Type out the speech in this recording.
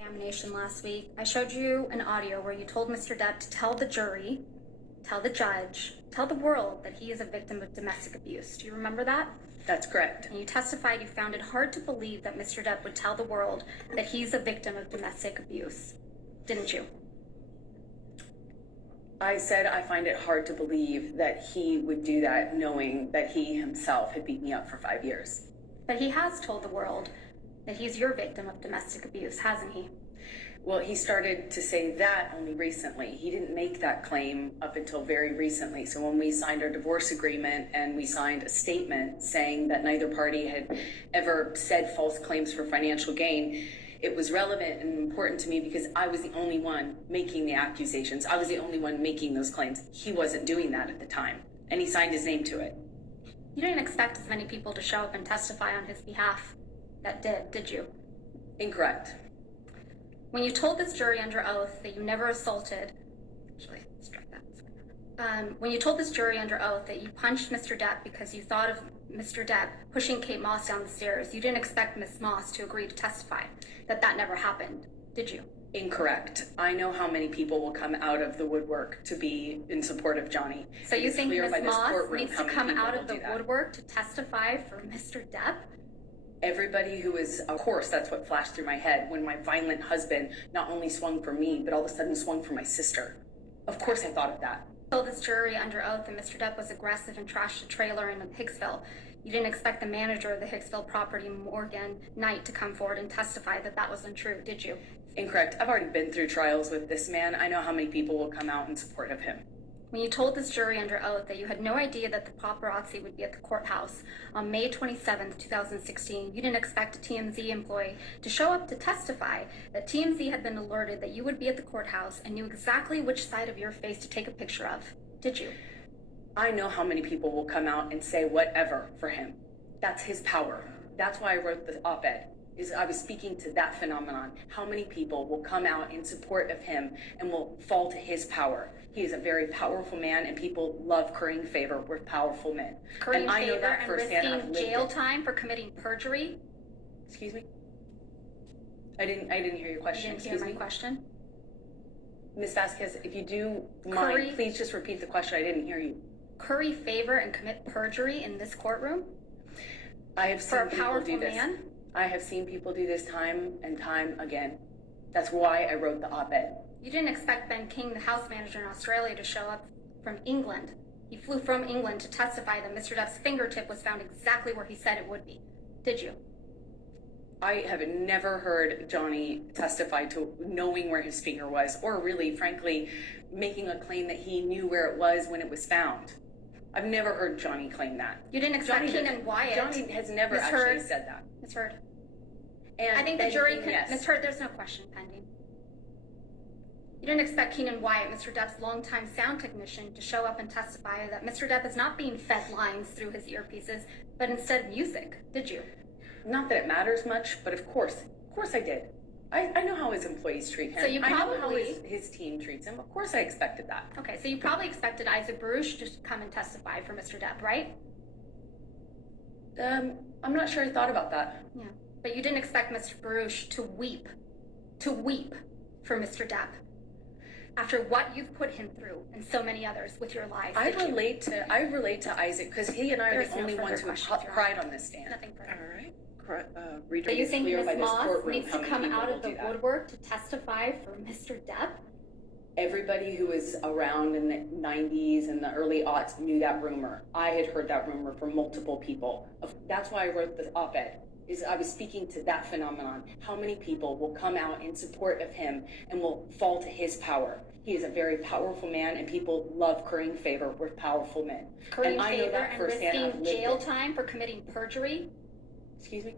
Examination last week, I showed you an audio where you told Mr. Depp to tell the jury, tell the judge, tell the world that he is a victim of domestic abuse. Do you remember that? That's correct. And you testified you found it hard to believe that Mr. Depp would tell the world that he's a victim of domestic abuse, didn't you? I said I find it hard to believe that he would do that knowing that he himself had beat me up for 5 years. But he has told the world that he's your victim of domestic abuse, hasn't he? Well, he started to say that only recently. He didn't make that claim up until very recently. So when we signed our divorce agreement and we signed a statement saying that neither party had ever said false claims for financial gain, it was relevant and important to me because I was the only one making the accusations. I was the only one making those claims. He wasn't doing that at the time, and he signed his name to it. You didn't expect as many people to show up and testify on his behalf that did you? Incorrect. When you told this jury under oath that you never assaulted, when you told this jury under oath that you punched Mr. Depp because you thought of Mr. Depp pushing Kate Moss down the stairs, you didn't expect Miss Moss to agree to testify that never happened, did you? Incorrect. I know how many people will come out of the woodwork to be in support of Johnny. So you think Miss Moss needs to come out of the woodwork to testify for Mr. Depp? Everybody who is, of course, that's what flashed through my head when my violent husband not only swung for me, but all of a sudden swung for my sister. Of course I thought of that. You told this jury under oath that Mr. Depp was aggressive and trashed a trailer in Hicksville. You didn't expect the manager of the Hicksville property, Morgan Knight, to come forward and testify that was untrue, did you? Incorrect. I've already been through trials with this man. I know how many people will come out in support of him. When you told this jury under oath that you had no idea that the paparazzi would be at the courthouse on May 27th, 2016, you didn't expect a TMZ employee to show up to testify that TMZ had been alerted that you would be at the courthouse and knew exactly which side of your face to take a picture of, did you? I know how many people will come out and say whatever for him. That's his power. That's why I wrote the op-ed. I was speaking to that phenomenon. How many people will come out in support of him and will fall to his power? He is a very powerful man, and people love currying favor with powerful men. Currying favor and risking jail time for committing perjury? Excuse me? I didn't hear your question. You didn't hear my question? Ms. Vasquez, if you do mind, please just repeat the question. I didn't hear you. Curry favor and commit perjury in this courtroom? I have seen people do this. Man? I have seen people do this time and time again. That's why I wrote the op-ed. You didn't expect Ben King, the house manager in Australia, to show up from England. He flew from England to testify that Mr. Depp's fingertip was found exactly where he said it would be. Did you? I have never heard Johnny testify to knowing where his finger was, or really, frankly, making a claim that he knew where it was when it was found. I've never heard Johnny claim that. You didn't expect Keenan Wyatt. Johnny has never actually said that. Ms. Heard. And I think the jury can. Yes. Ms. Heard, there's no question pending. You didn't expect Keenan Wyatt, Mr. Depp's longtime sound technician, to show up and testify that Mr. Depp is not being fed lines through his earpieces, but instead music, did you? Not that it matters much, but of course I did. I know how his employees treat him. So you probably, I know how his team treats him. Of course I expected that. Okay, so you probably expected Isaac Baruch to come and testify for Mr. Depp, right? I'm not sure I thought about that. Yeah, but you didn't expect Mr. Baruch to weep for Mr. Depp after what you've put him through and so many others with your lies. I relate to Isaac because he and I are the only ones who have cried on this stand. Nothing further. All right. So you think Ms. Moss needs to come out of the woodwork to testify for Mr. Depp? Everybody who was around in the 90s and the early aughts knew that rumor. I had heard that rumor from multiple people. That's why I wrote the op-ed. I was speaking to that phenomenon. How many people will come out in support of him and will fall to his power? He is a very powerful man, and people love currying favor with powerful men. Currying favor and risking jail time for committing perjury? Excuse me?